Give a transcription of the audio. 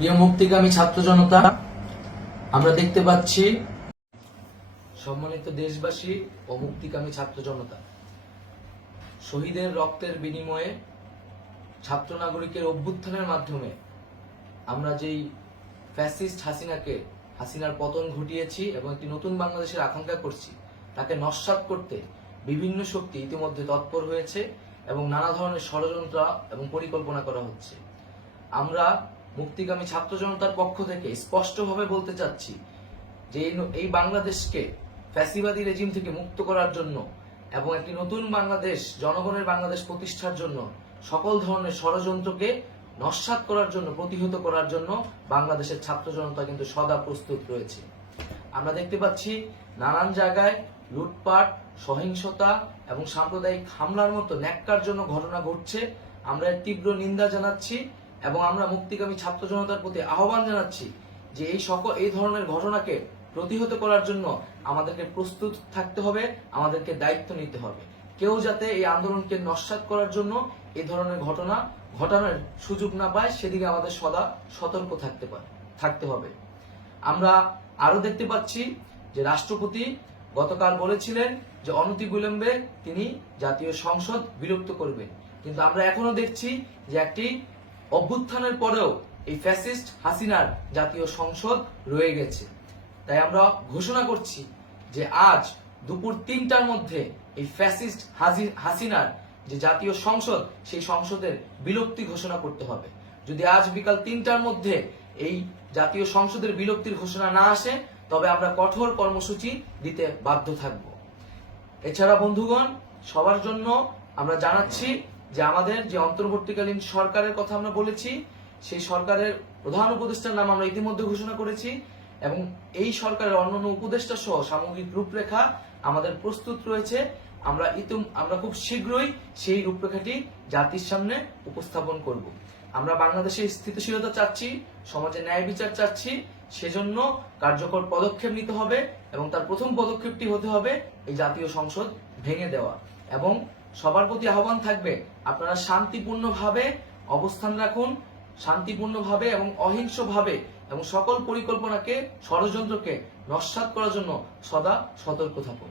প্রিয় মুক্তিকামী ছাত্র জনতা, আমরা দেখতে পাচ্ছি সম্মানিত দেশবাসী ও মুক্তিকামী ছাত্র জনতা, শহীদের রক্তের বিনিময়ে ছাত্র নাগরিকের অভ্যুত্থানের মাধ্যমে আমরা যেই ফ্যাসিস্ট হাসিনার পতন ঘটিয়েছি এবং একটি নতুন বাংলাদেশের আকাঙ্ক্ষা করছি, তাকে নস্যাৎ করতে বিভিন্ন শক্তি ইতিমধ্যে তৎপর হয়েছে এবং নানা ধরনের ষড়যন্ত্র এবং পরিকল্পনা করা হচ্ছে। আমরা মুক্তিকামী ছাত্র জনতার পক্ষ থেকে স্পষ্টভাবে বলতে চাচ্ছি যে এই বাংলাদেশকে ফ্যাসিবাদী রেজিম থেকে মুক্ত করার জন্য এবং একটি নতুন বাংলাদেশ, জনগণের বাংলাদেশ প্রতিষ্ঠার জন্য সকল ধরনের ষড়যন্ত্রকে নস্যাৎ করার জন্য, প্রতিহত করার জন্য বাংলাদেশের ছাত্র জনতা কিন্তু সদা প্রস্তুত রয়েছে। আমরা দেখতে পাচ্ছি নানান জায়গায় লুটপাট, সহিংসতা এবং সাম্প্রদায়িক হামলার মতো ন্যাক্কারজনক ঘটনা ঘটছে। আমরা এর তীব্র নিন্দা জানাচ্ছি এবং আমরা মুক্তিকামী ছাত্র জনতার প্রতি আহ্বান জানাচ্ছি যে এই ধরনের ঘটনাকে প্রতিহত করার জন্য আমাদেরকে প্রস্তুত থাকতে হবে, আমাদেরকে দায়িত্ব নিতে হবে। কেউ যাতে এই আন্দোলনকে নস্যাৎ করার জন্য এই ধরনের ঘটনা ঘটানোর সুযোগ না পায়, সেদিকে আমাদের সদা সতর্ক থাকতে হবে। আমরা আরো দেখতে পাচ্ছি যে রাষ্ট্রপতি গতকাল বলেছিলেন যে অনতিবিলম্বে তিনি জাতীয় সংসদ বিলুপ্ত করবেন, কিন্তু আমরা এখনো দেখছি যে একটি অভ্যুত্থানের পরেও এই ফ্যাসিস্ট হাসিনার জাতীয় সংসদ রয়ে গেছে। তাই আমরা ঘোষণা করছি যে আজ দুপুর ৩টার মধ্যে এই ফ্যাসিস্ট হাসিনার যে জাতীয় সংসদ, সেই সংসদের বিলুপ্তি ঘোষণা করতে হবে। যদি আজ বিকাল ৩টার মধ্যে এই জাতীয় সংসদের বিলুপ্তির ঘোষণা না আসে, তবে আমরা কঠোর কর্মসূচি দিতে বাধ্য থাকব। এছাড়া বন্ধুগণ, সবার জন্য আমরা জানাচ্ছি যে আমাদের যে অন্তর্বর্তীকালীন সরকারের কথা আমরা বলেছি, সেই সরকারের প্রধান উপদেষ্টার নাম আমরা ইতিমধ্যে ঘোষণা করেছি এবং এই সরকারের অন্যান্য উপদেষ্টা সহ সামগ্রিক রূপরেখা আমাদের প্রস্তুত রয়েছে। আমরা খুব শীঘ্রই সেই রূপরেখাটি জাতির সামনে উপস্থাপন করব। আমরা বাংলাদেশে স্থিতিশীলতা চাচ্ছি, সমাজে ন্যায় বিচার চাচ্ছি, সেজন্য কার্যকর পদক্ষেপ নিতে হবে এবং তার প্রথম পদক্ষেপটি হতে হবে এই জাতীয় সংসদ ভেঙে দেওয়া। এবং সবার প্রতি আহ্বান থাকবে, আপনারা শান্তিপূর্ণভাবে অবস্থান রাখুন, শান্তিপূর্ণভাবে এবং অহিংসভাবে এবং সকল পরিকল্পনাকে, ষড়যন্ত্রকে নস্যাৎ করার জন্য সদা সতর্ক থাকুন।